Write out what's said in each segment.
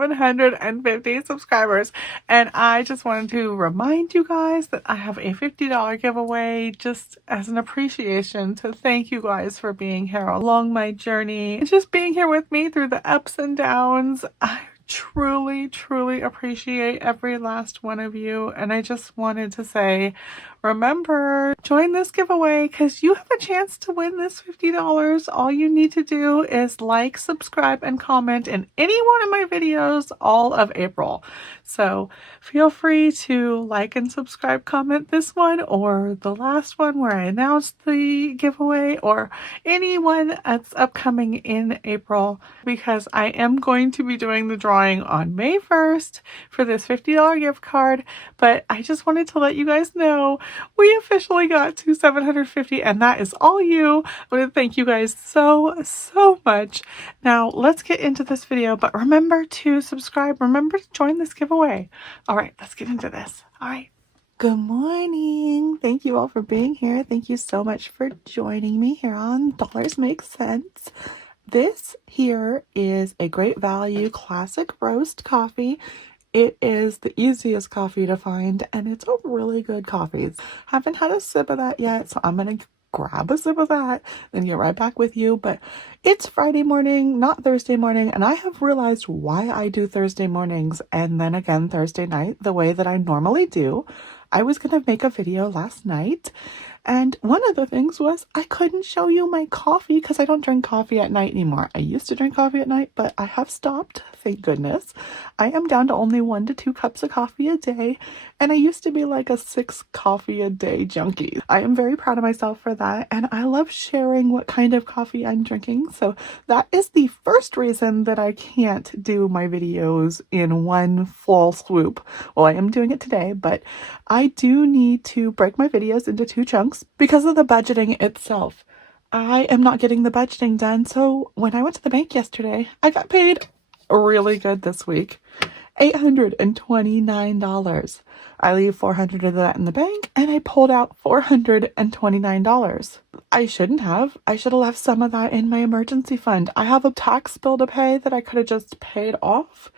750 subscribers. And I just wanted to remind you guys that I have a $50 giveaway just as an appreciation to thank you guys for being here along my journey and just being here with me through the ups and downs. I truly appreciate every last one of you. And I just wanted to say, remember, join this giveaway because you have a chance to win this $50. All you need to do is like, subscribe, and comment in any one of my videos all of April. So feel free to like and subscribe, comment this one or the last one where I announced the giveaway or anyone that's upcoming in April, because I am going to be doing the drawing on May 1st for this $50 gift card. But I just wanted to let you guys know we officially got to 750, and that is all you. I want to thank you guys so much. Now let's get into this video, but remember to subscribe. Remember to join this giveaway. All right, let's get into this. All right. Good morning. Thank you all for being here. Thank you so much for joining me here on Dollars Make Sense. This here is a great value classic roast coffee. It is the easiest coffee to find, and it's a really good coffee. Haven't had a sip of that yet, so I'm going to grab a sip of that, then get right back with you. But it's Friday morning, not Thursday morning, and I have realized why I do Thursday mornings and then again Thursday night the way that I normally do. I was going to make a video last night, and one of the things was I couldn't show you my coffee because I don't drink coffee at night anymore. I used to drink coffee at night, but I have stopped, thank goodness. I am down to only 1 to 2 cups of coffee a day, and I used to be like a 6 coffee a day junkie. I am very proud of myself for that, and I love sharing what kind of coffee I'm drinking. So that is the first reason that I can't do my videos in one full swoop. Well, I am doing it today, but I do need to break my videos into 2 chunks because of the budgeting itself. I am not getting the budgeting done, so when I went to the bank yesterday, I got paid really good this week. $829. I leave $400 of that in the bank, and I pulled out $429. I shouldn't have. I should have left some of that in my emergency fund. I have a tax bill to pay that I could have just paid off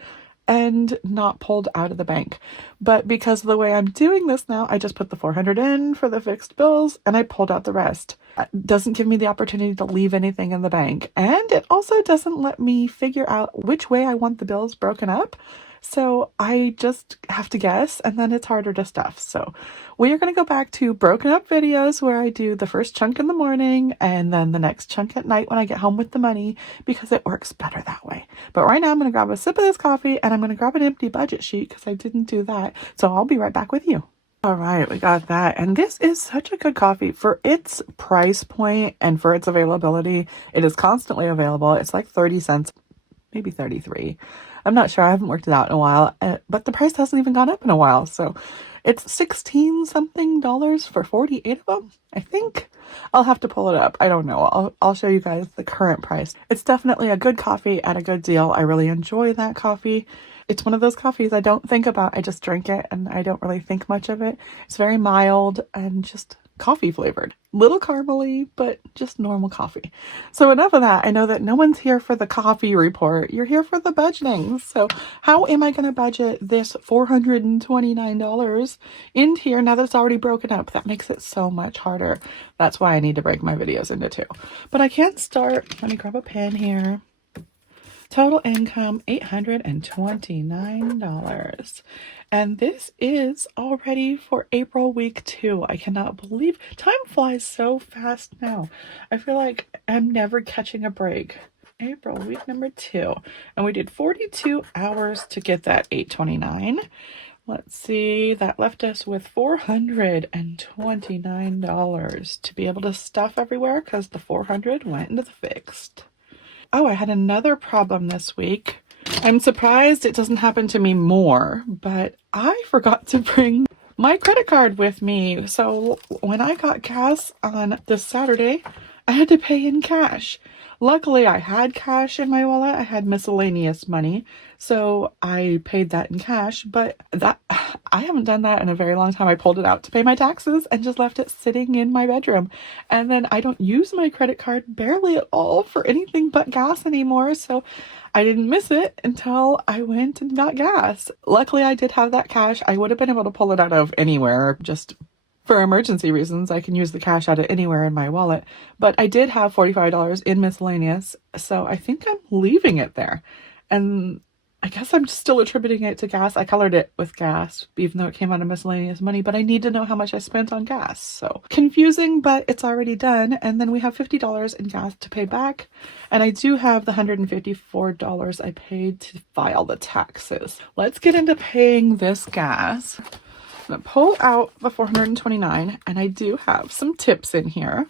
and not pulled out of the bank. But because of the way I'm doing this now, I just put the $400 in for the fixed bills and I pulled out the rest. It doesn't give me the opportunity to leave anything in the bank. And it also doesn't let me figure out which way I want the bills broken up. So I just have to guess, and then it's harder to stuff. So we are going to go back to broken up videos where I do the first chunk in the morning and then the next chunk at night when I get home with the money, because it works better that way. But right now I'm going to grab a sip of this coffee and I'm going to grab an empty budget sheet because I didn't do that. So I'll be right back with you. All right, we got that. And this is such a good coffee for its price point and for its availability. It is constantly available. It's like 30 cents, maybe 33. I'm not sure. I haven't worked it out in a while, but the price hasn't even gone up in a while. So it's 16 something dollars for 48 of them, I think. I'll have to pull it up. I don't know. I'll show you guys the current price. It's definitely a good coffee at a good deal. I really enjoy that coffee. It's one of those coffees I don't think about. I just drink it and I don't really think much of it. It's very mild and just coffee flavored. Little caramely, but just normal coffee. So enough of that. I know that no one's here for the coffee report. You're here for the budgeting. So how am I going to budget this $429 into here now that it's already broken up? That makes it so much harder. That's why I need to break my videos into 2. But I can't start. Let me grab a pen here. Total income, $829. And this is already for April week 2. I cannot believe time flies so fast now. I feel like I'm never catching a break. April week number 2. And we did 42 hours to get that $829. Let's see, that left us with $429 to be able to stuff everywhere because the $400 went into the fixed. Oh, I had another problem this week. I'm surprised it doesn't happen to me more, but I forgot to bring my credit card with me. So when I got gas on this Saturday, I had to pay in cash. Luckily, I had cash in my wallet. I had miscellaneous money, so I paid that in cash. But that I haven't done that in a very long time. I pulled it out to pay my taxes and just left it sitting in my bedroom. And then I don't use my credit card barely at all for anything but gas anymore. So I didn't miss it until I went and got gas. Luckily, I did have that cash. I would have been able to pull it out of anywhere, just for emergency reasons. I can use the cash out of anywhere in my wallet. But I did have $45 in miscellaneous, so I think I'm leaving it there. And I guess I'm still attributing it to gas. I colored it with gas, even though it came out of miscellaneous money, but I need to know how much I spent on gas. So confusing, but it's already done. And then we have $50 in gas to pay back. And I do have the $154 I paid to file the taxes. Let's get into paying this gas. I'm gonna pull out the $429, and I do have some tips in here.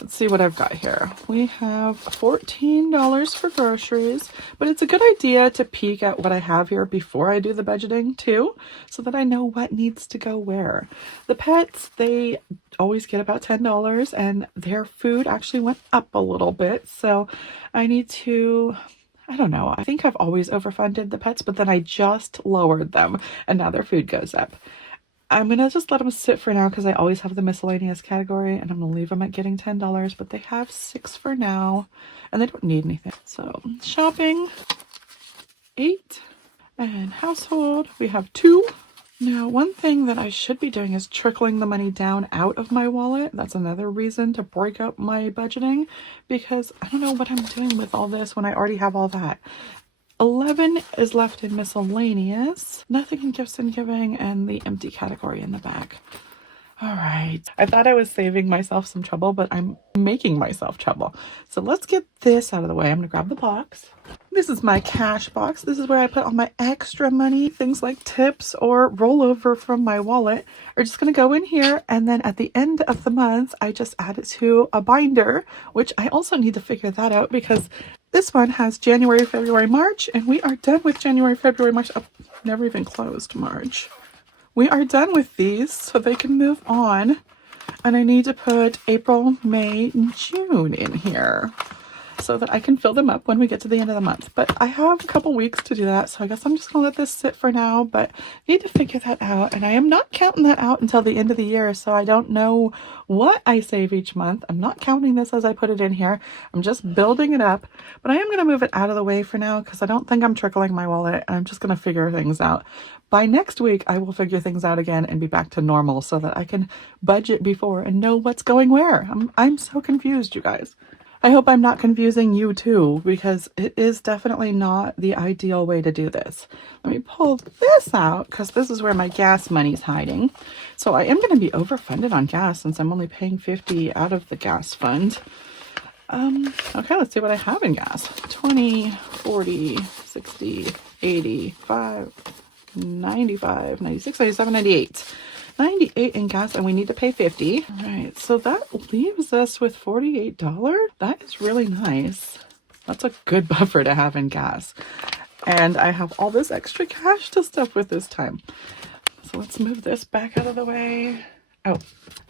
Let's see what I've got here. We have $14 for groceries, but it's a good idea to peek at what I have here before I do the budgeting too, so that I know what needs to go where. The pets, they always get about $10, and their food actually went up a little bit, so I need to, I don't know, I think I've always overfunded the pets, but then I just lowered them and now their food goes up. I'm going to just let them sit for now because I always have the miscellaneous category, and I'm going to leave them at getting $10, but they have 6 for now and they don't need anything. So shopping, 8, and household, we have 2. Now, one thing that I should be doing is trickling the money down out of my wallet. That's another reason to break up my budgeting, because I don't know what I'm doing with all this when I already have all that. 11 is left in miscellaneous, nothing in gifts and giving, and the empty category in the back. All right. I thought I was saving myself some trouble, but I'm making myself trouble. So let's get this out of the way. I'm going to grab the box. This is my cash box. This is where I put all my extra money. Things like tips or rollover from my wallet are just going to go in here. And then at the end of the month, I just add it to a binder, which I also need to figure that out because this one has January, February, March, and we are done with January, February, March. Oh, never even closed March. We are done with these, so they can move on. And I need to put April, May, and June in here so that I can fill them up when we get to the end of the month. But I have a couple weeks to do that, so I guess I'm just going to let this sit for now, but I need to figure that out. And I am not counting that out until the end of the year, so I don't know what I save each month. I'm not counting this as I put it in here. I'm just building it up, but I am going to move it out of the way for now because I don't think I'm trickling my wallet. I'm just going to figure things out. By next week, I will figure things out again and be back to normal so that I can budget before and know what's going where. I'm so confused, you guys. I hope I'm not confusing you too, because it is definitely not the ideal way to do this. Let me pull this out because this is where my gas money's hiding. So I am going to be overfunded on gas since I'm only paying $50 out of the gas fund. Okay, let's see what I have in gas. 20, 40, 60, 85, 95, 96, 97, 98. 98 in gas, and we need to pay 50. All right, so that leaves us with $48. That is really nice. That's a good buffer to have in gas. And I have all this extra cash to stuff with this time. So let's move this back out of the way. Oh,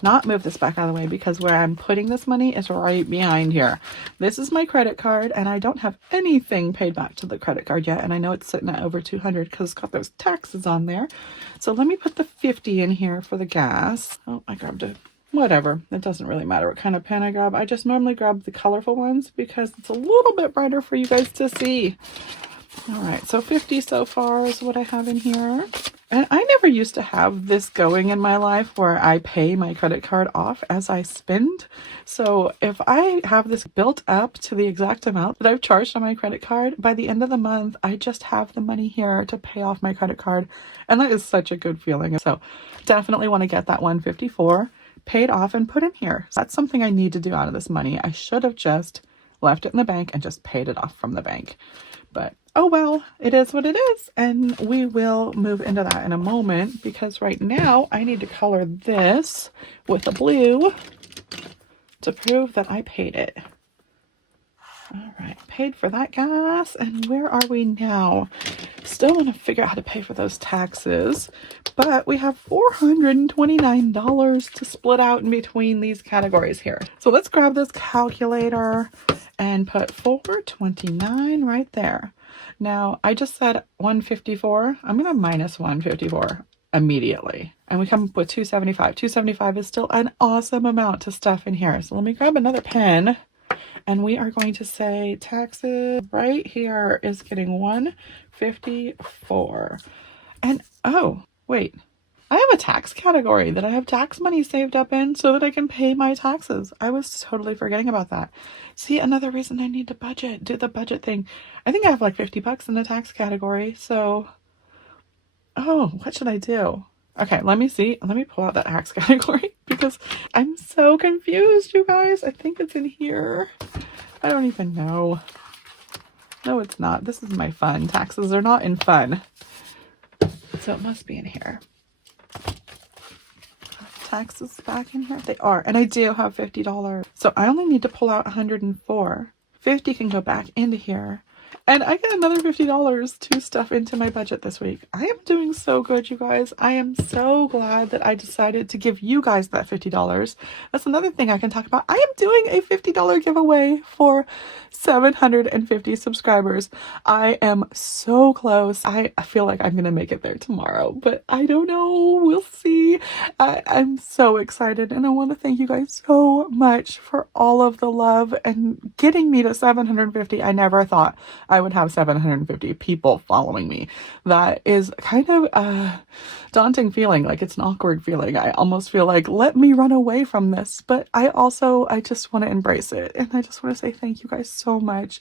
not move this back out of the way because where I'm putting this money is right behind here. This is my credit card, and I don't have anything paid back to the credit card yet. And I know it's sitting at over 200 because it's got those taxes on there. So let me put the 50 in here for the gas. Oh, I grabbed it. Whatever. It doesn't really matter what kind of pen I grab. I just normally grab the colorful ones because it's a little bit brighter for you guys to see. All right, so 50 so far is what I have in here. And I never used to have this going in my life where I pay my credit card off as I spend. So if I have this built up to the exact amount that I've charged on my credit card, by the end of the month, I just have the money here to pay off my credit card. And that is such a good feeling. So definitely want to get that 154 paid off and put in here. So that's something I need to do out of this money. I should have just left it in the bank and just paid it off from the bank. But oh well, it is what it is, and we will move into that in a moment because right now I need to color this with a blue to prove that I paid it. All right, paid for that gas, and where are we now? Still want to figure out how to pay for those taxes, but we have $429 to split out in between these categories here. So let's grab this calculator and put 429 right there. Now, I just said 154. I'm going to minus 154. immediately. And we come up with 275. 275 is still an awesome amount to stuff in here. So let me grab another pen. And we are going to say taxes right here is getting 154. And oh, wait. I have a tax category that I have tax money saved up in so that I can pay my taxes. I was totally forgetting about that. See, another reason I need to do the budget thing. I think I have like 50 bucks in the tax category. So, oh, what should I do? Okay, let me see. Let me pull out that tax category because I'm so confused, you guys. I think it's in here. I don't even know. No, it's not. This is my fun. Taxes are not in fun. So it must be in here. Taxes back in here? They are. And I do have $50. So I only need to pull out 104. 50 can go back into here. And I get another $50 to stuff into my budget this week. I am doing so good, you guys. I am so glad that I decided to give you guys that $50. That's another thing I can talk about. I am doing a $50 giveaway for 750 subscribers. I am so close. I feel like I'm going to make it there tomorrow, but I don't know. We'll see. I'm so excited, and I want to thank you guys so much for all of the love and getting me to 750. I never thought I would have 750 people following me. That is kind of a daunting feeling, like it's an awkward feeling. I almost feel like, let me run away from this, but I just want to embrace it. And I just want to say thank you guys so much.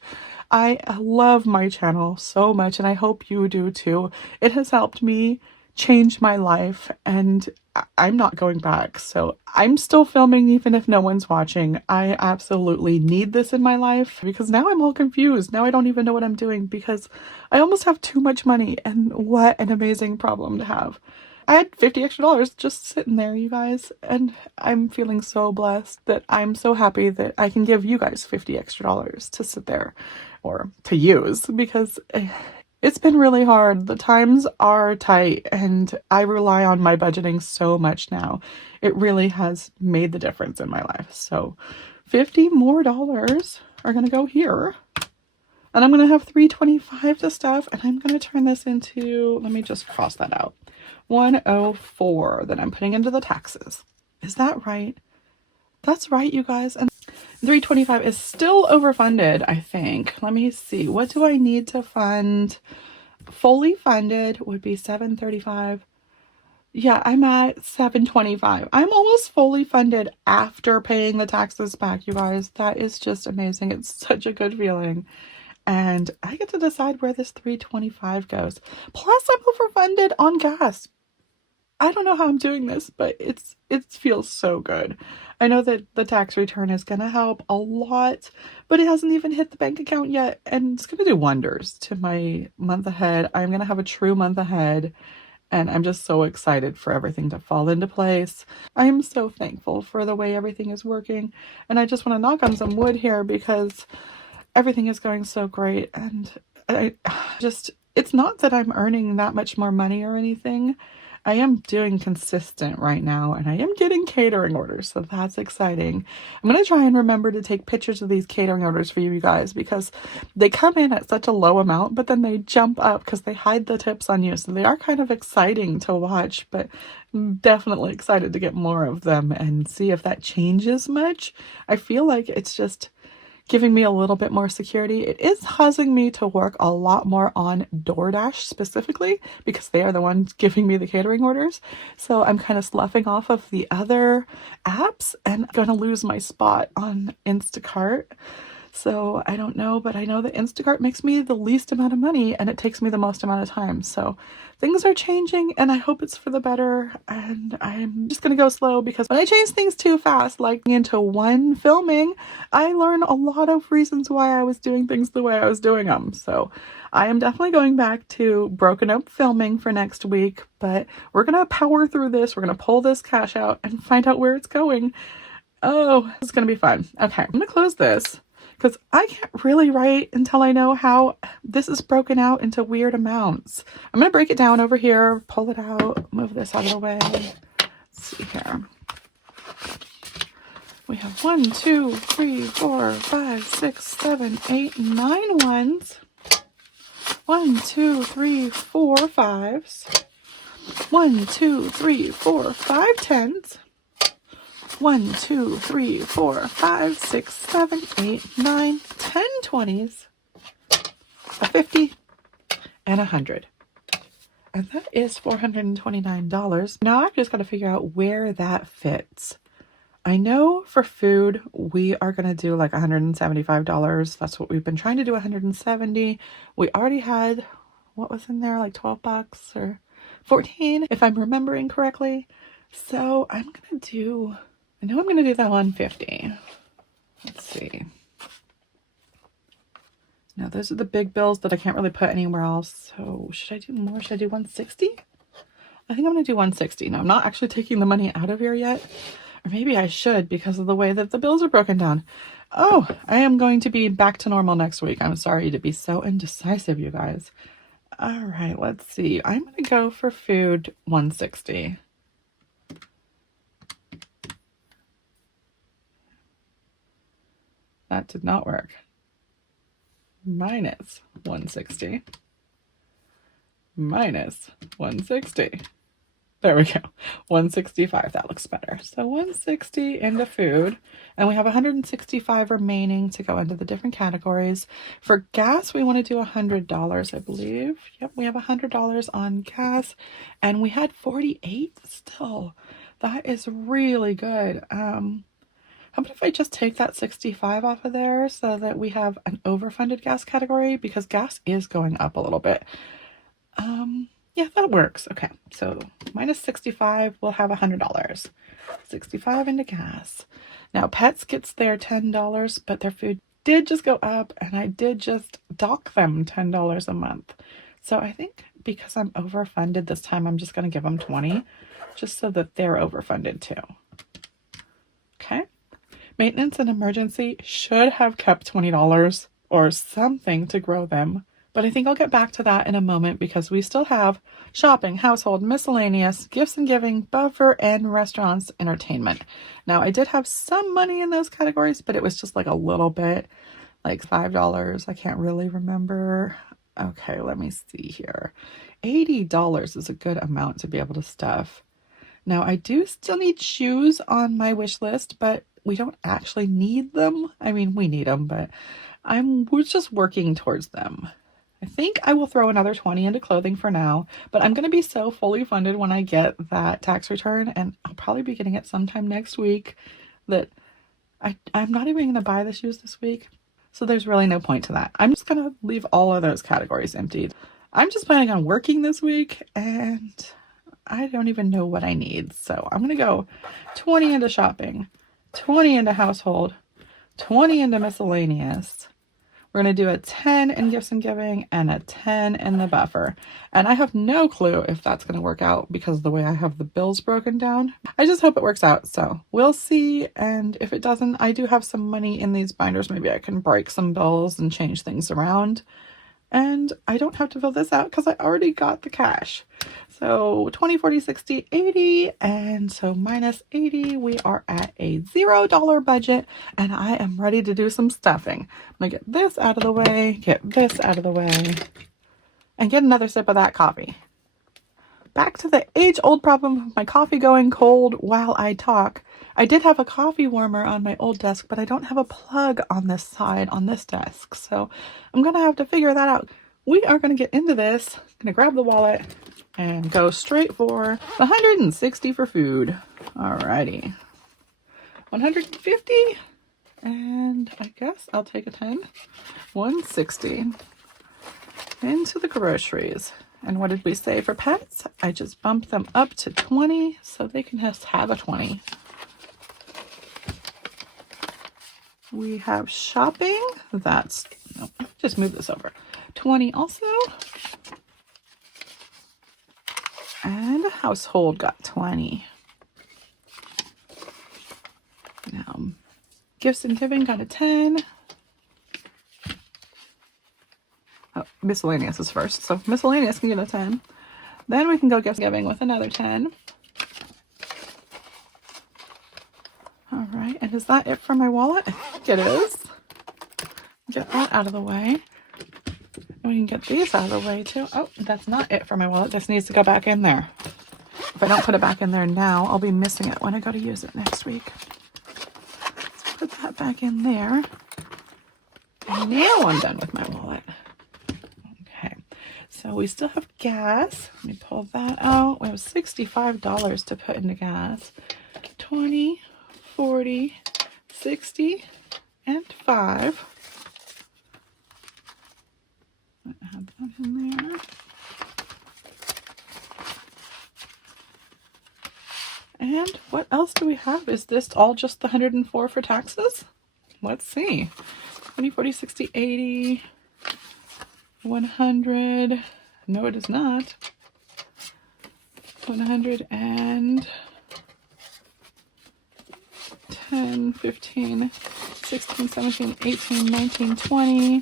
I love my channel so much, and I hope you do too. It has helped me change my life, and I'm not going back. So I'm still filming even if no one's watching. I absolutely need this in my life because now I'm all confused. Now I don't even know what I'm doing because I almost have too much money, and what an amazing problem to have. I had $50 extra just sitting there, you guys, and I'm feeling so blessed that I'm so happy that I can give you guys $50 extra to sit there or to use, because it's been really hard. The times are tight, and I rely on my budgeting so much now. It really has made the difference in my life. So $50 more are going to go here. And I'm going to have $325 to stuff, and I'm going to turn this into, let me just cross that out, 104 that I'm putting into the taxes. Is that right? That's right, you guys. And 325 is still overfunded, I think. Let me see. What do I need to fund? Fully funded would be 735. Yeah, I'm at 725. I'm almost fully funded after paying the taxes back, you guys. That is just amazing. It's such a good feeling. And I get to decide where this 325 goes. Plus, I'm overfunded on gas. I don't know how I'm doing this, but it feels so good. I know that the tax return is going to help a lot, but it hasn't even hit the bank account yet, and it's going to do wonders to my month ahead. I'm going to have a true month ahead, and I'm just so excited for everything to fall into place. I am so thankful for the way everything is working, and I just want to knock on some wood here because everything is going so great, and it's not that I'm earning that much more money or anything. I am doing consistent right now, and I am getting catering orders, so that's exciting. I'm going to try and remember to take pictures of these catering orders for you guys, because they come in at such a low amount, but then they jump up because they hide the tips on you, so they are kind of exciting to watch, but I'm definitely excited to get more of them and see if that changes much. I feel like it's just giving me a little bit more security. It is causing me to work a lot more on DoorDash specifically because they are the ones giving me the catering orders. So I'm kind of sloughing off of the other apps and going to lose my spot on Instacart. So I don't know, but I know that Instacart makes me the least amount of money and it takes me the most amount of time. So things are changing, and I hope it's for the better. And I'm just going to go slow because when I change things too fast, like into one filming, I learn a lot of reasons why I was doing things the way I was doing them. So I am definitely going back to broken up filming for next week, but we're going to power through this. We're going to pull this cash out and find out where it's going. Oh, it's going to be fun. Okay, I'm going to close this because I can't really write until I know how this is broken out into weird amounts. I'm going to break it down over here, pull it out, move this out of the way. Let's see here. We have 1, 2, 3, 4, 5, 6, 7, 8, 9 ones. 1, 2, 3, 4 fives. 1, 2, 3, 4, 5 10s. 1, 2, 3, 4, 5, 6, 7, 8, 9, 10 20s, a 50, and 100. And that is $429. Now I've just got to figure out where that fits. I know for food, we are going to do like $175. That's what we've been trying to do, 170. We already had, what was in there, like 12 bucks or 14, if I'm remembering correctly. So I'm going to do, I know I'm going to do that 150. Let's see. Now those are the big bills that I can't really put anywhere else. So should I do more? Should I do 160? I think I'm going to do 160. Now I'm not actually taking the money out of here yet. Or maybe I should because of the way that the bills are broken down. Oh, I am going to be back to normal next week. I'm sorry to be so indecisive, you guys. All right, let's see. I'm going to go for food 160. That did not work. Minus 160. Minus 160. There we go. 165. That looks better. So 160 into food. And we have 165 remaining to go into the different categories. For gas, we want to do $100, I believe. Yep, we have $100 on gas. And we had 48 still. That is really good. How about if I just take that 65 off of there so that we have an overfunded gas category? Because gas is going up a little bit. Yeah, that works. Okay, so minus 65, we'll have $100. 65 into gas. Now, pets gets their $10, but their food did just go up, and I did just dock them $10 a month. So I think because I'm overfunded this time, I'm just going to give them 20, just so that they're overfunded too. Okay. Maintenance and emergency should have kept $20 or something to grow them. But I think I'll get back to that in a moment because we still have shopping, household, miscellaneous, gifts and giving, buffer, and restaurants, entertainment. Now, I did have some money in those categories, but it was just like a little bit, like $5. I can't really remember. Okay, let me see here. $80 is a good amount to be able to stuff. Now, I do still need shoes on my wish list, but we don't actually need them. I mean, we need them, but we're just working towards them. I think I will throw another 20 into clothing for now, but I'm going to be so fully funded when I get that tax return, and I'll probably be getting it sometime next week, that I'm not even going to buy the shoes this week. So there's really no point to that. I'm just going to leave all of those categories emptied. I'm just planning on working this week, and I don't even know what I need. So I'm going to go 20 into shopping, 20 into household, 20 into miscellaneous. We're going to do a 10 in gifts and giving and a 10 in the buffer. And I have no clue if that's going to work out because of the way I have the bills broken down. I just hope it works out. So we'll see. And if it doesn't, I do have some money in these binders. Maybe I can break some bills and change things around. And I don't have to fill this out because I already got the cash. So 20, 40, 60, 80. And so minus 80, we are at a $0 budget. And I am ready to do some stuffing. I'm going to get this out of the way, get this out of the way, and get another sip of that coffee. Back to the age-old problem of my coffee going cold while I talk. I did have a coffee warmer on my old desk, but I don't have a plug on this side on this desk. So I'm going to have to figure that out. We are going to get into this. I'm going to grab the wallet and go straight for 160 for food. Alrighty. 150. And I guess I'll take a 10. 160. Into the groceries. And what did we say for pets? I just bumped them up to 20 so they can just have a 20. We have shopping. That's, no, just move this over. 20 also. And household got 20. Now, gifts and giving got a 10. Oh, miscellaneous is first. So miscellaneous can get a 10. Then we can go gift giving with another 10. All right, and is that it for my wallet? I think it is. Get that out of the way. And we can get these out of the way too. Oh, that's not it for my wallet. This needs to go back in there. if I don't put it back in there now, I'll be missing it when I go to use it next week. Let's put that back in there. And now I'm done with my wallet. Okay, so we still have gas. Let me pull that out. We have $65 to put into gas. 20, 40, 60, and 5. Add that in there. And what else do we have? Is this all just the 104 for taxes? Let's see. 20, 40, 60, 80, 100. No, it is not. 100 and 10, 15, 16, 17, 18, 19, 20,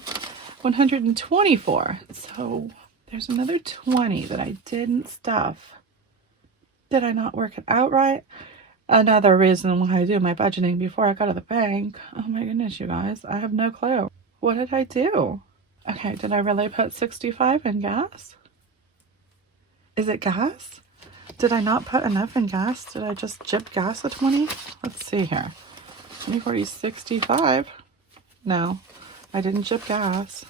124. So there's another 20 that I didn't stuff. Did I not work it out right? Another reason why I do my budgeting before I go to the bank. Oh my goodness, you guys. I have no clue. What did I do? Okay, did I really put 65 in gas? Is it gas? Did I not put enough in gas? Did I just jip gas at 20? Let's see here. 20, 40, 65. No, I didn't jip gas.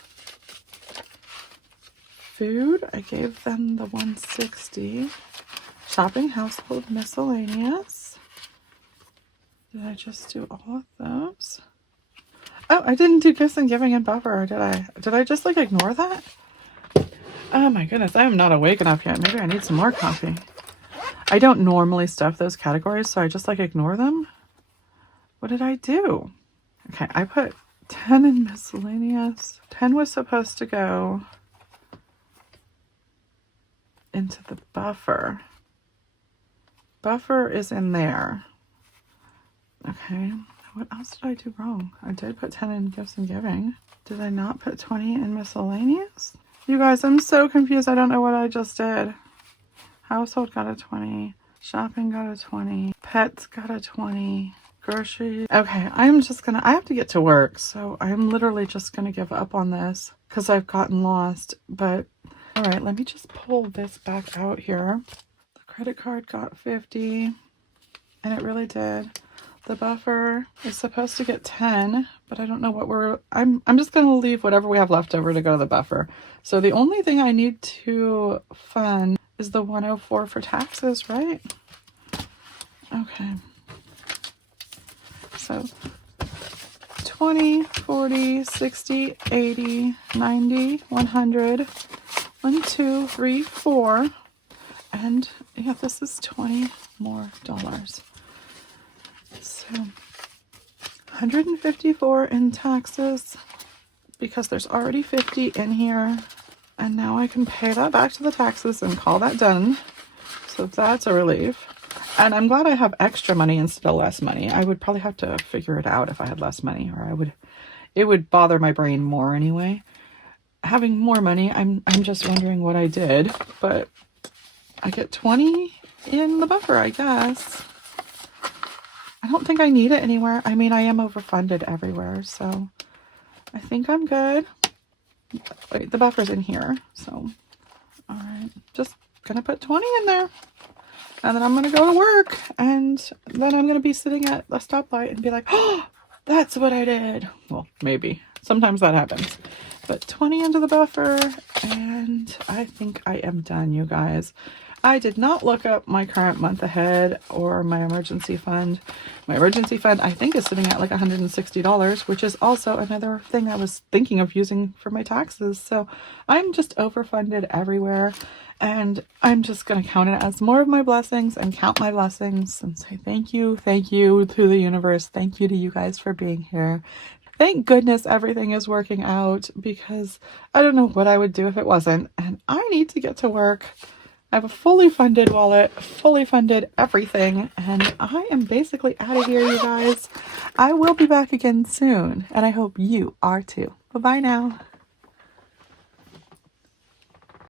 Food, I gave them the 160. Shopping, household, miscellaneous. Did I just do all of those? Oh, I didn't do gifts and giving and buffer, did I? Did I just like ignore that? Oh my goodness, I am not awake enough yet. Maybe I need some more coffee. I don't normally stuff those categories, so I just like ignore them. What did I do? Okay, I put 10 in miscellaneous. 10 was supposed to go into the buffer. Buffer is in there. Okay, what else did I do wrong? I did put 10 in gifts and giving. Did I not put 20 in miscellaneous? You guys, I'm so confused. I don't know what I just did. Household got a 20. Shopping got a 20. Pets got a 20. Groceries. Okay, I'm just gonna, I have to get to work, so I'm literally just gonna give up on this because I've gotten lost. But all right, let me just pull this back out here. Credit card got 50, and it really did. The buffer is supposed to get 10, but I don't know what we're, I'm just going to leave whatever we have left over to go to the buffer. So the only thing I need to fund is the 104 for taxes, right? Okay. So 20, 40, 60, 80, 90, 100, 1, 2, 3, 4. And yeah, this is $20 more. So 154 in taxes because there's already 50 in here. And now I can pay that back to the taxes and call that done. So that's a relief. And I'm glad I have extra money instead of less money. I would probably have to figure it out if I had less money, or it would bother my brain more anyway. Having more money, I'm just wondering what I did, but I get 20 in the buffer, I guess. I don't think I need it anywhere. I mean, I am overfunded everywhere, so I think I'm good. Wait, the buffer's in here, so all right. Just gonna put 20 in there, and then I'm gonna go to work, and then I'm gonna be sitting at a stoplight and be like, oh, that's what I did. Well, maybe. Sometimes that happens. But 20 into the buffer, and I think I am done, you guys. I did not look up my current month ahead or my emergency fund. My emergency fund, I think, is sitting at like $160, which is also another thing I was thinking of using for my taxes. So I'm just overfunded everywhere, and I'm just going to count it as more of my blessings and count my blessings and say thank you to the universe. Thank you to you guys for being here. Thank goodness everything is working out, because I don't know what I would do if it wasn't, and I need to get to work. I have a fully funded wallet, fully funded everything, and I am basically out of here, you guys. I will be back again soon, and I hope you are too. Bye-bye now.